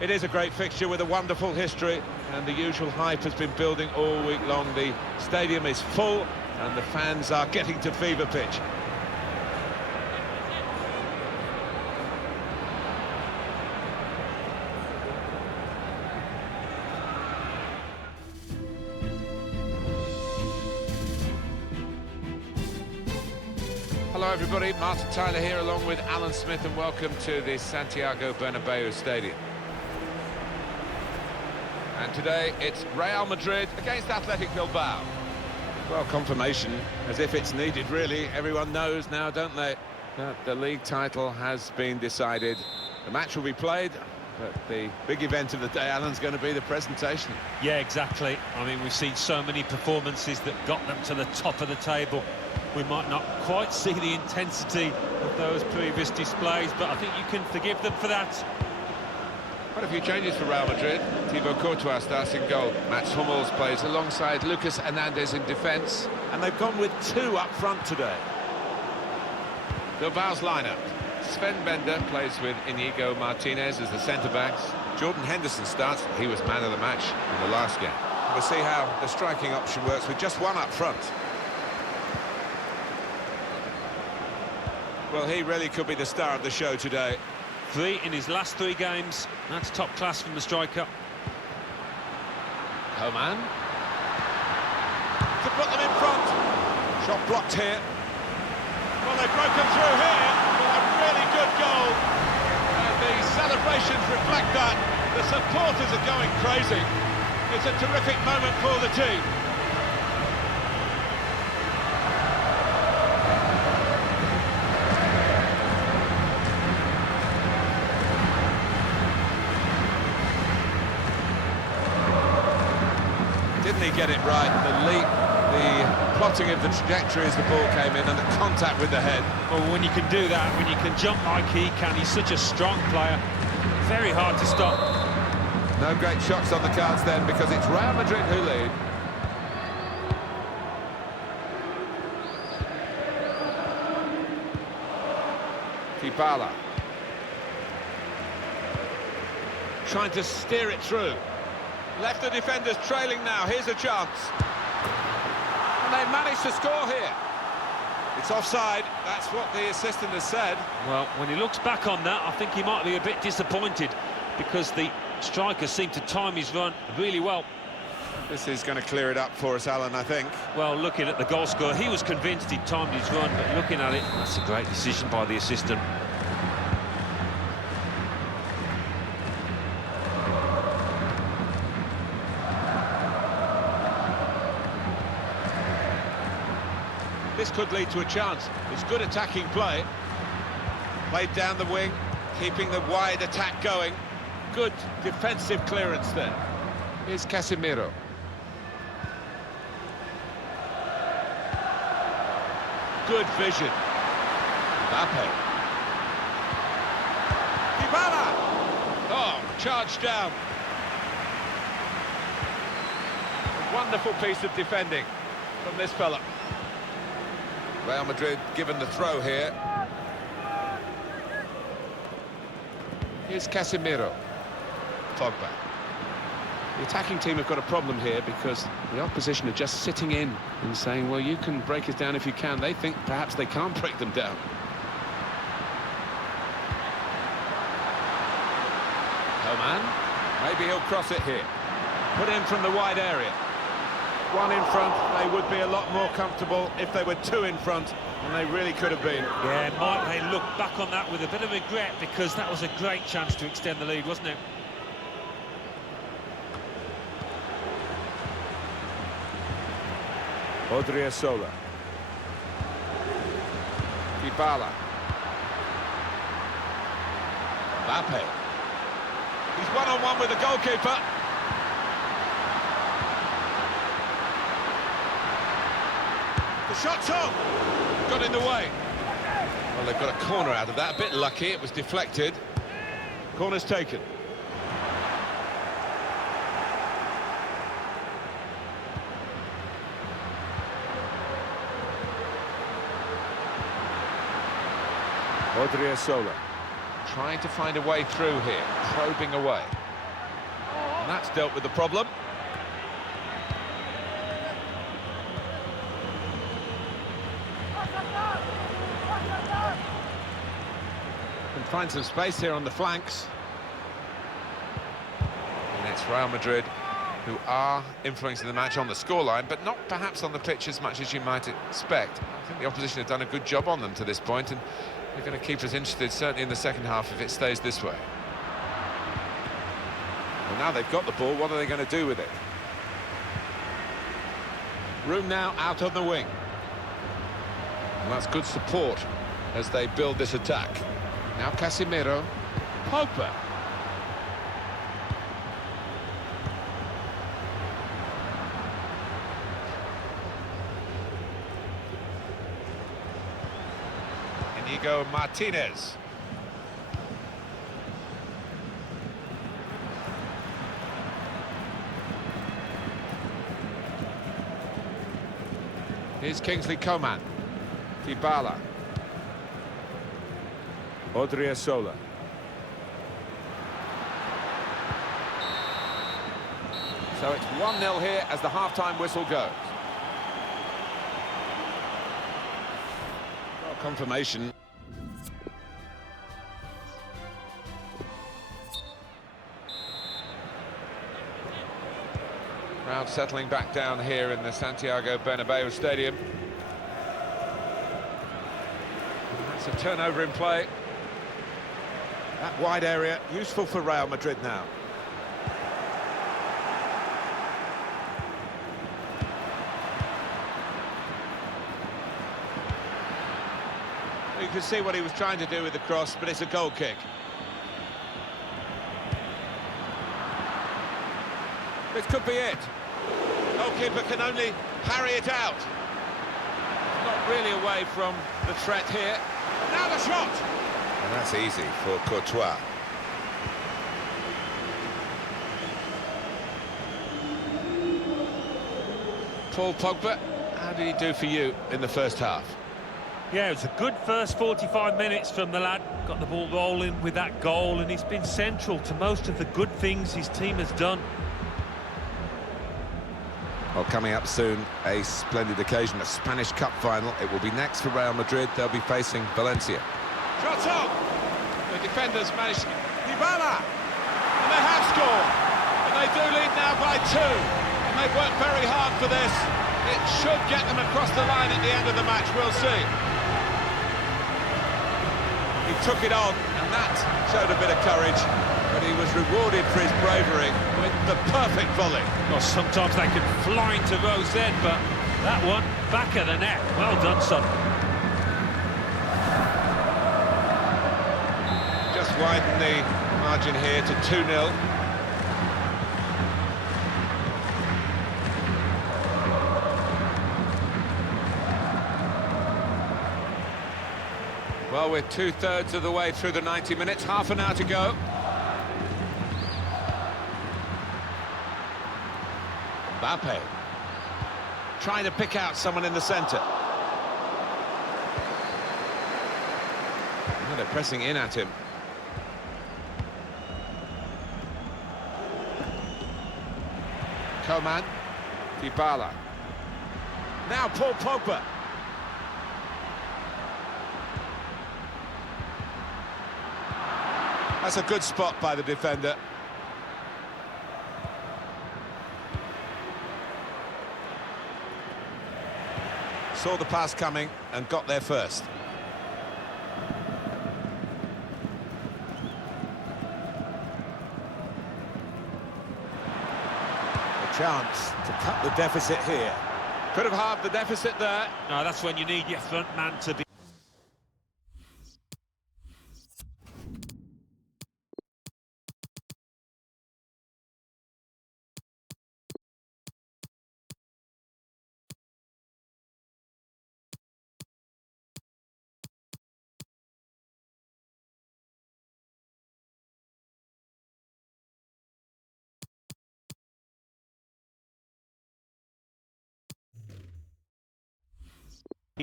It is a great fixture with a wonderful history, and the usual hype has been building all week long. The stadium is full and the fans are getting to fever pitch. Hello everybody, Martin Tyler here along with Alan Smith, and welcome to the Santiago Bernabeu Stadium. And today it's Real Madrid against Athletic Bilbao. Well, confirmation, as if it's needed really. Everyone knows now, don't they, that the league title has been decided. The match will be played, but the big event of the day, Alan's going to be the presentation. Yeah, exactly. I mean, we've seen so many performances that got them to the top of the table. We might not quite see the intensity of those previous displays, but I think you can forgive them for that. Quite a few changes for Real Madrid. Thibaut Courtois starts in goal. Mats Hummels plays alongside Lucas Hernandez in defence. And they've gone with two up front today. Bilbao's lineup. Sven Bender plays with Inigo Martinez as the centre-backs. Jordan Henderson starts. He was man of the match in the last game. We'll see how the striking option works with just one up front. Well, he really could be the star of the show today. 3 in his last 3 games. That's top class from the striker. Coman. To put them in front. Shot blocked here. Well, they've broken through here with a really good goal. And the celebrations reflect that. The supporters are going crazy. It's a terrific moment for the team. Didn't he get it right? The leap, the plotting of the trajectory as the ball came in, and the contact with the head. Well, when you can do that, when you can jump like he can, he's such a strong player. Very hard to stop. No great shots on the cards then, because it's Real Madrid who lead. Dybala. Trying to steer it through. Left the defenders trailing now. Here's a chance. And they managed to score here. It's offside. That's what the assistant has said. Well, when he looks back on that, I think he might be a bit disappointed, because the striker seemed to time his run really well. This is going to clear it up for us, Alan, I think. Well, looking at the goal scorer, he was convinced he'd timed his run, but looking at it, that's a great decision by the assistant. This could lead to a chance. It's good attacking play. Played down the wing, keeping the wide attack going. Good defensive clearance there. Here's Casemiro. Good vision. Mbappe. Dybala! Oh, charged down. A wonderful piece of defending from this fella. Real Madrid given the throw here. Here's Casemiro. Pogba. The attacking team have got a problem here, because the opposition are just sitting in and saying, well, you can break us down if you can. They think perhaps they can't break them down. Coman. Maybe he'll cross it here. Put in from the wide area. One in front, they would be a lot more comfortable if they were 2 in front, and they really could have been. Yeah, might they look back on that with a bit of regret, because that was a great chance to extend the lead, wasn't it? Odriozola. Dybala. Mbappe. He's one-on-one with the goalkeeper. The shot's on. Got in the way. Well, they've got a corner out of that. A bit lucky. It was deflected. Corner's taken. Odriozola trying to find a way through here, probing away. that's dealt with the problem. Can find some space here on the flanks. And it's Real Madrid who are influencing the match on the scoreline, but not perhaps on the pitch as much as you might expect. I think the opposition have done a good job on them to this point, and they're going to keep us interested, certainly in the second half, if it stays this way. Well, now they've got the ball, what are they going to do with it? Room now out on the wing. And that's good support as they build this attack. Now Casemiro, Pogba. Inigo Martinez. Here's Kingsley Coman. Dybala. Odriozola. So it's 1-0 here as the half-time whistle goes. Well, confirmation. Crowd settling back down here in the Santiago Bernabeu Stadium. That's a turnover in play. That wide area, useful for Real Madrid now. You can see what he was trying to do with the cross, but it's a goal kick. This could be it. Goalkeeper can only parry it out. Not really away from the threat here. Now the shot! And that's easy for Courtois. Paul Pogba, how did he do for you in the first half? Yeah, it was a good first 45 minutes from the lad. Got the ball rolling with that goal, and he's been central to most of the good things his team has done. Well, coming up soon, a splendid occasion, a Spanish Cup final. It will be next for Real Madrid. They'll be facing Valencia. Shot on! The defenders managed... Dybala! And they have scored! And they do lead now by 2. And they've worked very hard for this. It should get them across the line at the end of the match, we'll see. He took it on, and that showed a bit of courage. But he was rewarded for his bravery with the perfect volley. Well, sometimes they can fly into Rose then, but that one, back of the net. Well done, son. Just widen the margin here to 2-0. Well, we're 2/3 of the way through the 90 minutes, half an hour to go. Mbappe trying to pick out someone in the centre. Oh, they're pressing in at him. Coman, Dybala. Now Paul Pogba. That's a good spot by the defender. Saw the pass coming and got there first. A chance to cut the deficit here. Could have halved the deficit there. No, that's when you need your front man to be...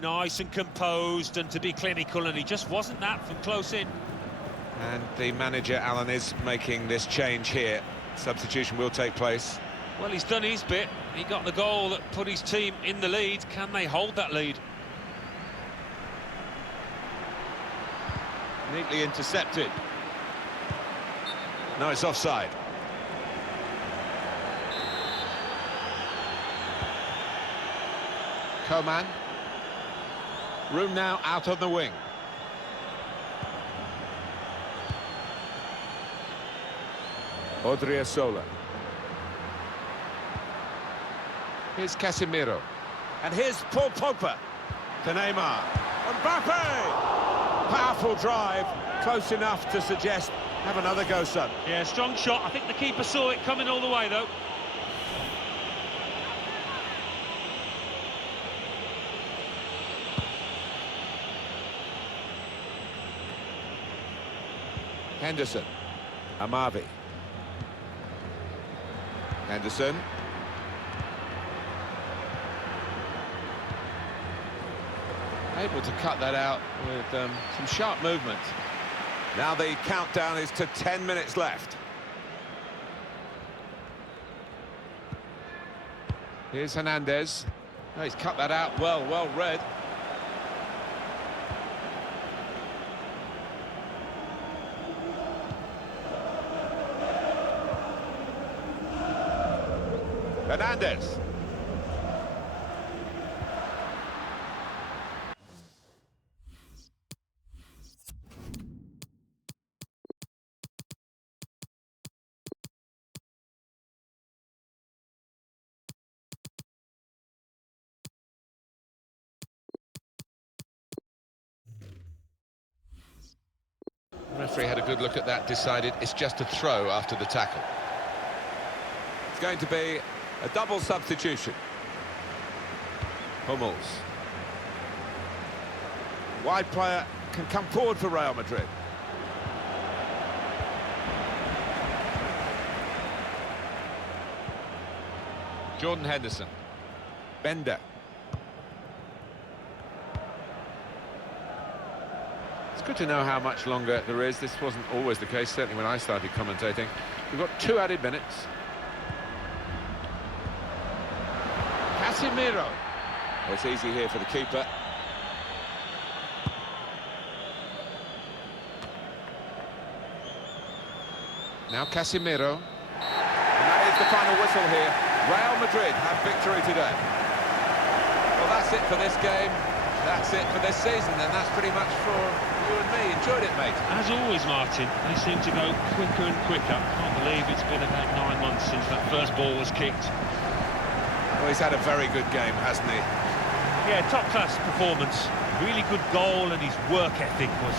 nice and composed and to be clinical, and he just wasn't that from close in. And the manager, Alan, is making this change here. Substitution will take place. Well, he's done his bit. He got the goal that put his team in the lead. Can they hold that lead? Neatly intercepted. No, it's offside. Coman. Room now out on the wing. Odriozola. Here's Casemiro. And here's Paul Pogba. To Neymar. Mbappe! Powerful drive. Close enough to suggest, have another go, son. Yeah, strong shot. I think the keeper saw it coming all the way, though. Henderson. Amavi. Henderson. Able to cut that out with some sharp movement. Now the countdown is to 10 minutes left. Here's Hernandez. Oh, he's cut that out well read. Hernandez. The referee had a good look at that, decided it's just a throw after the tackle. It's going to be a double substitution. Hummels. Wide player can come forward for Real Madrid. Jordan Henderson. Bender. It's good to know how much longer there is. This wasn't always the case, certainly when I started commentating. We've got 2 added minutes. Casemiro. Well, it's easy here for the keeper. Now Casemiro. And that is the final whistle here. Real Madrid have victory today. Well, that's it for this game. That's it for this season, and that's pretty much for you and me. Enjoyed it, mate. As always, Martin, they seem to go quicker and quicker. Can't believe it's been about 9 months since that first ball was kicked. Well, he's had a very good game, hasn't he? Yeah, top-class performance. Really good goal, and his work ethic was